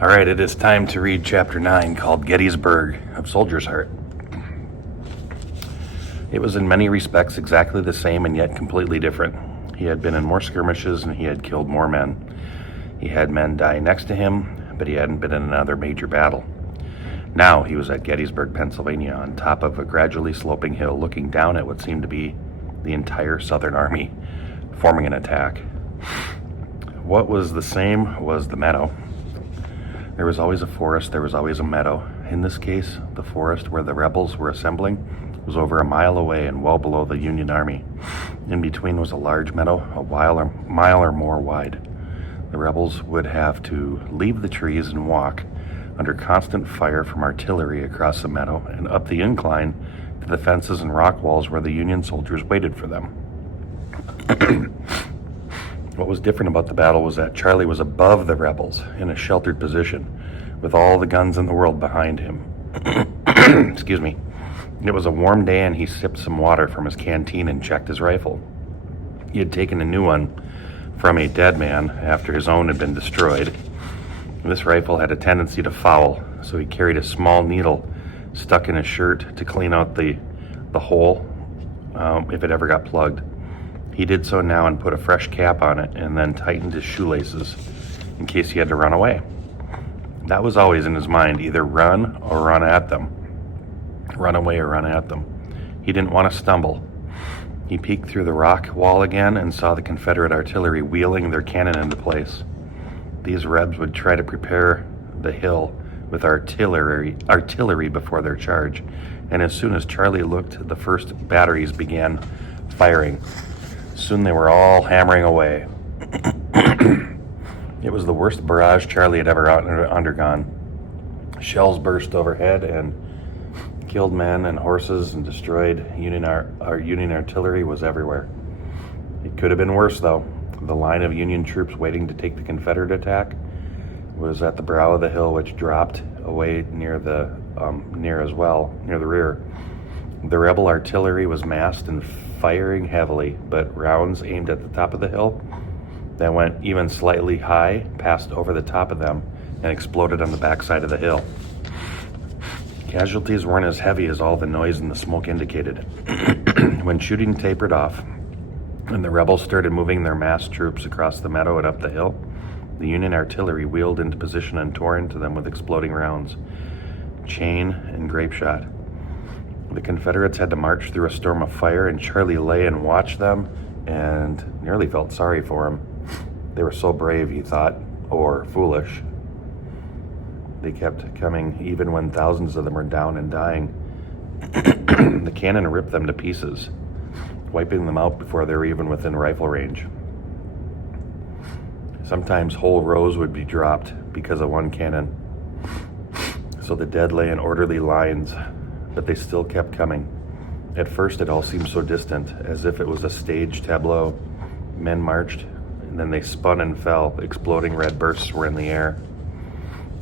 All right, it is time to read Chapter 9, called Gettysburg of Soldier's Heart. It was in many respects exactly the same and yet completely different. He had been in more skirmishes and he had killed more men. He had men die next to him, but he hadn't been in another major battle. Now he was at Gettysburg, Pennsylvania, on top of a gradually sloping hill, looking down at what seemed to be the entire Southern Army, forming an attack. What was the same was the meadow. There was always a forest, there was always a meadow. In this case, the forest where the rebels were assembling was over a mile away and well below the Union Army. In between was a large meadow, a mile or more wide. The rebels would have to leave the trees and walk under constant fire from artillery across the meadow and up the incline to the fences and rock walls where the Union soldiers waited for them. What was different about the battle was that Charlie was above the rebels in a sheltered position with all the guns in the world behind him. Excuse me. It was a warm day and he sipped some water from his canteen and checked his rifle. He had taken a new one from a dead man after his own had been destroyed. This rifle had a tendency to foul, so he carried a small needle stuck in his shirt to clean out the hole if it ever got plugged. He did so now and put a fresh cap on it and then tightened his shoelaces in case he had to run away. That was always in his mind, either run or run at them. Run away or run at them. He didn't want to stumble. He peeked through the rock wall again and saw the Confederate artillery wheeling their cannon into place. These Rebs would try to prepare the hill with artillery before their charge, and as soon as Charlie looked, the first batteries began firing. Soon they were all hammering away. It was the worst barrage Charlie had ever undergone. Shells burst overhead and killed men and horses and destroyed. Union artillery was everywhere. It could have been worse, though. The line of Union troops waiting to take the Confederate attack was at the brow of the hill, which dropped away near the rear. The rebel artillery was massed and firing heavily, but rounds aimed at the top of the hill that went even slightly high passed over the top of them and exploded on the backside of the hill. Casualties weren't as heavy as all the noise and the smoke indicated. When shooting tapered off and the rebels started moving their massed troops across the meadow and up the hill, the Union artillery wheeled into position and tore into them with exploding rounds, chain and grape shot. The Confederates had to march through a storm of fire, and Charlie lay and watched them and nearly felt sorry for them. They were so brave, he thought, or foolish. They kept coming even when thousands of them were down and dying. The cannon ripped them to pieces, wiping them out before they were even within rifle range. Sometimes whole rows would be dropped because of one cannon, so the dead lay in orderly lines, but they still kept coming. At first it all seemed so distant, as if it was a staged tableau. Men marched, and then they spun and fell. Exploding red bursts were in the air.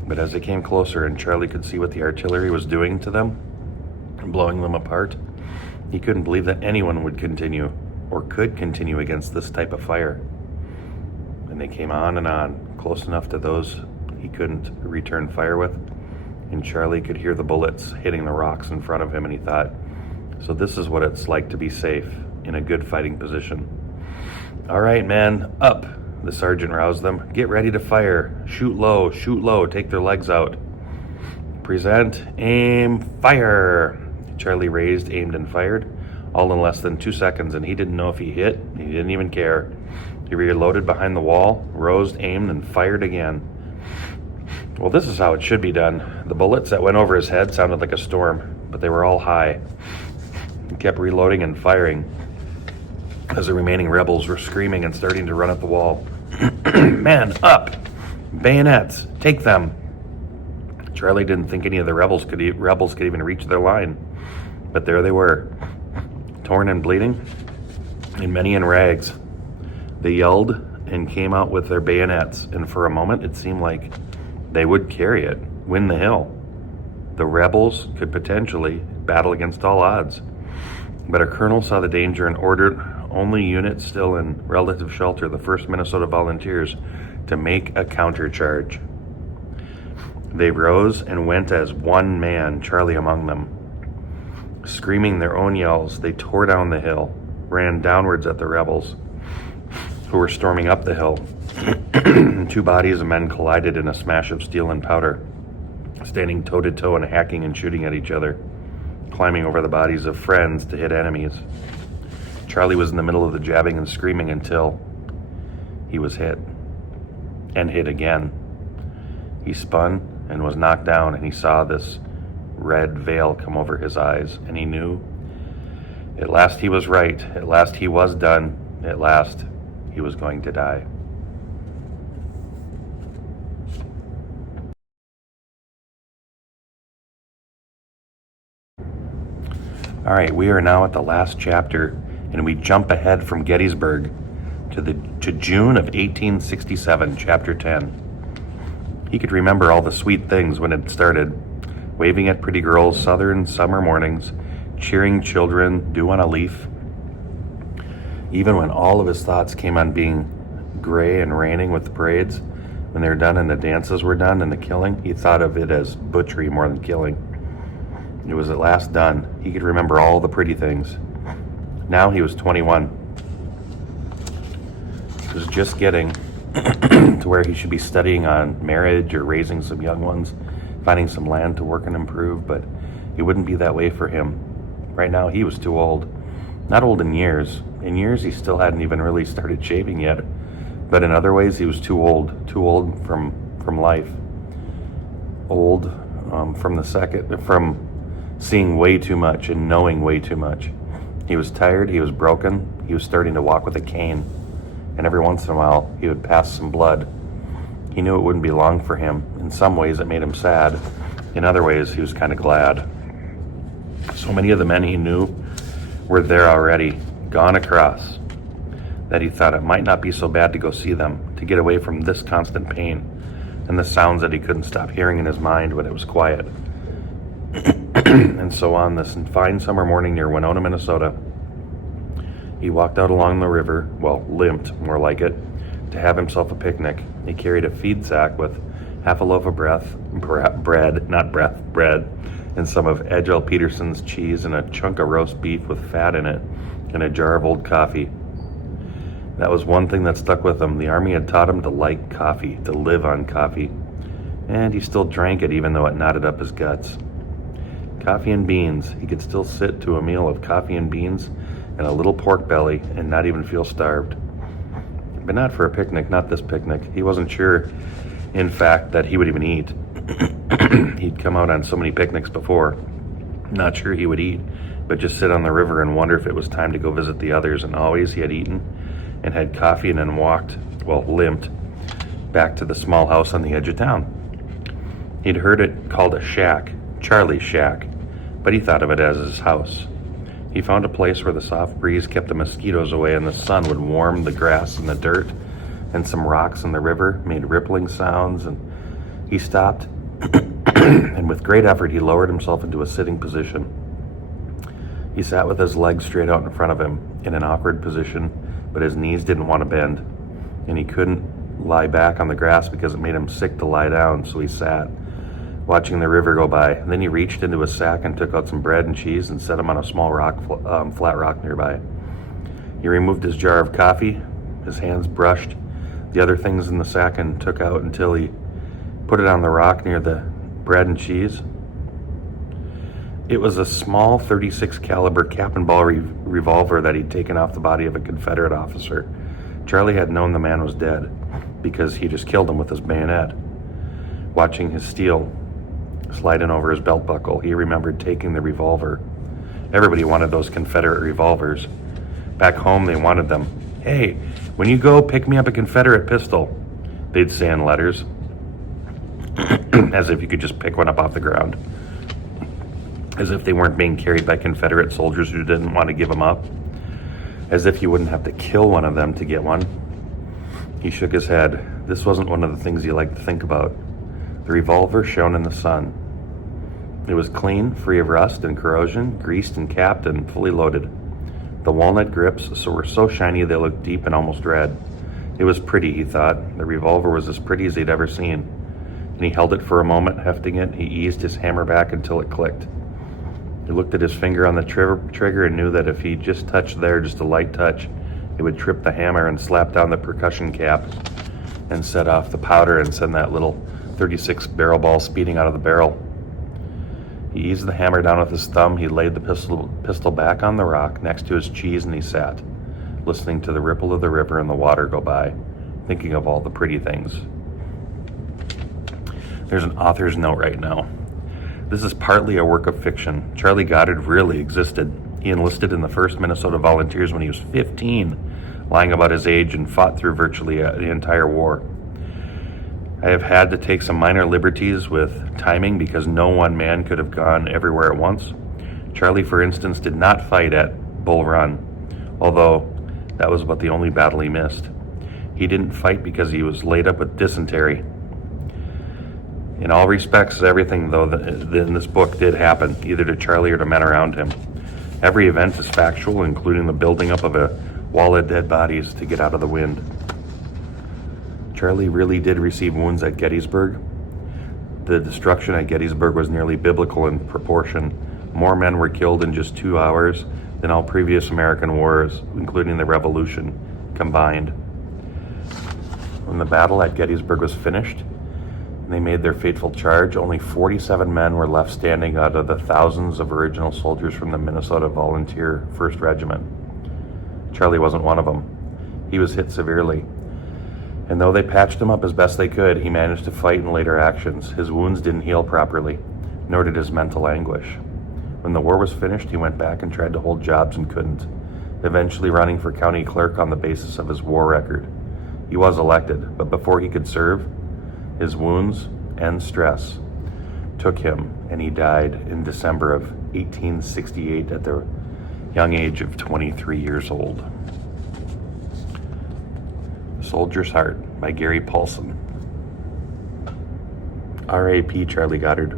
But as they came closer and Charlie could see what the artillery was doing to them, blowing them apart, he couldn't believe that anyone would continue, or could continue against this type of fire. And they came on, close enough to those he couldn't return fire with, and Charlie could hear the bullets hitting the rocks in front of him, and he thought, so this is what it's like to be safe, in a good fighting position. All right, men, up, the sergeant roused them. Get ready to fire. Shoot low, take their legs out. Present, aim, fire. Charlie raised, aimed, and fired, all in less than 2 seconds, and he didn't know if he hit. He didn't even care. He reloaded behind the wall, rose, aimed, and fired again. Well, this is how it should be done. The bullets that went over his head sounded like a storm, but they were all high. He kept reloading and firing as the remaining rebels were screaming and starting to run up the wall. Men, up! Bayonets, take them! Charlie didn't think any of the rebels could even reach their line, but there they were, torn and bleeding, and many in rags. They yelled and came out with their bayonets, and for a moment it seemed like they would carry it, win the hill. The rebels could potentially battle against all odds. But a colonel saw the danger and ordered only units still in relative shelter, the 1st Minnesota Volunteers, to make a countercharge. They rose and went as one man, Charley among them. Screaming their own yells, they tore down the hill, ran downwards at the rebels, who were storming up the hill. Two bodies of men collided in a smash of steel and powder, standing toe-to-toe and hacking and shooting at each other, climbing over the bodies of friends to hit enemies. Charley was in the middle of the jabbing and screaming until he was hit, and hit again. He spun and was knocked down, and he saw this red veil come over his eyes, and he knew at last he was right, at last he was done, at last he was going to die. All right, we are now at the last chapter, and we jump ahead from Gettysburg to June of 1867, chapter 10. He could remember all the sweet things when it started, waving at pretty girls, southern summer mornings, cheering children, dew on a leaf. Even when all of his thoughts came on being gray and raining with the parades, when they were done and the dances were done and the killing, he thought of it as butchery more than killing. It was at last done. He could remember all the pretty things. Now he was 21. He was just getting to where he should be studying on marriage or raising some young ones, finding some land to work and improve, but it wouldn't be that way for him. Right now he was too old. Not old in years. In years he still hadn't even really started shaving yet, but in other ways he was too old from life. Old from seeing way too much and knowing way too much. He was tired, he was broken, he was starting to walk with a cane, and every once in a while he would pass some blood. He knew it wouldn't be long for him. In some ways it made him sad. In other ways he was kind of glad. So many of the men he knew were there already, gone across, that he thought it might not be so bad to go see them, to get away from this constant pain and the sounds that he couldn't stop hearing in his mind when it was quiet. And so on this fine summer morning near Winona, Minnesota, he walked out along the river, well, limped, more like it, to have himself a picnic. He carried a feed sack with half a loaf of bread, and some of Edge L. Peterson's cheese and a chunk of roast beef with fat in it, and a jar of old coffee. That was one thing that stuck with him. The Army had taught him to like coffee, to live on coffee, and he still drank it even though it knotted up his guts. Coffee and beans. He could still sit to a meal of coffee and beans and a little pork belly and not even feel starved. But not for a picnic, not this picnic. He wasn't sure, in fact, that he would even eat. He'd come out on so many picnics before. Not sure he would eat, but just sit on the river and wonder if it was time to go visit the others. And always he had eaten and had coffee and then limped back to the small house on the edge of town. He'd heard it called a shack, Charley's shack, but he thought of it as his house. He found a place where the soft breeze kept the mosquitoes away and the sun would warm the grass and the dirt, and some rocks in the river made rippling sounds, and he stopped and with great effort he lowered himself into a sitting position. He sat with his legs straight out in front of him in an awkward position, but his knees didn't want to bend, and he couldn't lie back on the grass because it made him sick to lie down, so he sat, watching the river go by. Then he reached into his sack and took out some bread and cheese and set them on a small flat rock nearby. He removed his jar of coffee. His hands brushed the other things in the sack and took out until he put it on the rock near the bread and cheese. It was a small .36 caliber cap and ball revolver that he'd taken off the body of a Confederate officer. Charley had known the man was dead because he just killed him with his bayonet. Watching his steel sliding over his belt buckle, he remembered taking the revolver. Everybody wanted those Confederate revolvers. Back home, they wanted them. "Hey, when you go, pick me up a Confederate pistol," they'd say in letters, as if you could just pick one up off the ground, as if they weren't being carried by Confederate soldiers who didn't want to give them up, as if you wouldn't have to kill one of them to get one. He shook his head. This wasn't one of the things he liked to think about. The revolver shone in the sun. It was clean, free of rust and corrosion, greased and capped and fully loaded. The walnut grips were so shiny they looked deep and almost red. It was pretty, he thought. The revolver was as pretty as he'd ever seen. When he held it for a moment, hefting it, he eased his hammer back until it clicked. He looked at his finger on the trigger and knew that if he just touched there, just a light touch, it would trip the hammer and slap down the percussion cap and set off the powder and send that little 36 barrel ball speeding out of the barrel. He eased the hammer down with his thumb. He laid the pistol back on the rock next to his cheese, and he sat, listening to the ripple of the river and the water go by, thinking of all the pretty things. There's an author's note right now. This is partly a work of fiction. Charley Goddard really existed. He enlisted in the 1st Minnesota Volunteers when he was 15, lying about his age, and fought through virtually the entire war. I have had to take some minor liberties with timing because no one man could have gone everywhere at once. Charley, for instance, did not fight at Bull Run, although that was about the only battle he missed. He didn't fight because he was laid up with dysentery. In all respects, everything, though, in this book did happen, either to Charley or to men around him. Every event is factual, including the building up of a wall of dead bodies to get out of the wind. Charley really did receive wounds at Gettysburg. The destruction at Gettysburg was nearly biblical in proportion. More men were killed in just 2 hours than all previous American wars, including the Revolution, combined. When the battle at Gettysburg was finished, and they made their fateful charge, only 47 men were left standing out of the thousands of original soldiers from the Minnesota Volunteer 1st Regiment. Charley wasn't one of them. He was hit severely. And though they patched him up as best they could, he managed to fight in later actions. His wounds didn't heal properly, nor did his mental anguish. When the war was finished, he went back and tried to hold jobs and couldn't, eventually running for county clerk on the basis of his war record. He was elected, but before he could serve, his wounds and stress took him, and he died in December of 1868 at the young age of 23 years old. Soldier's Heart by Gary Paulson. R.A.P. Charley Goddard.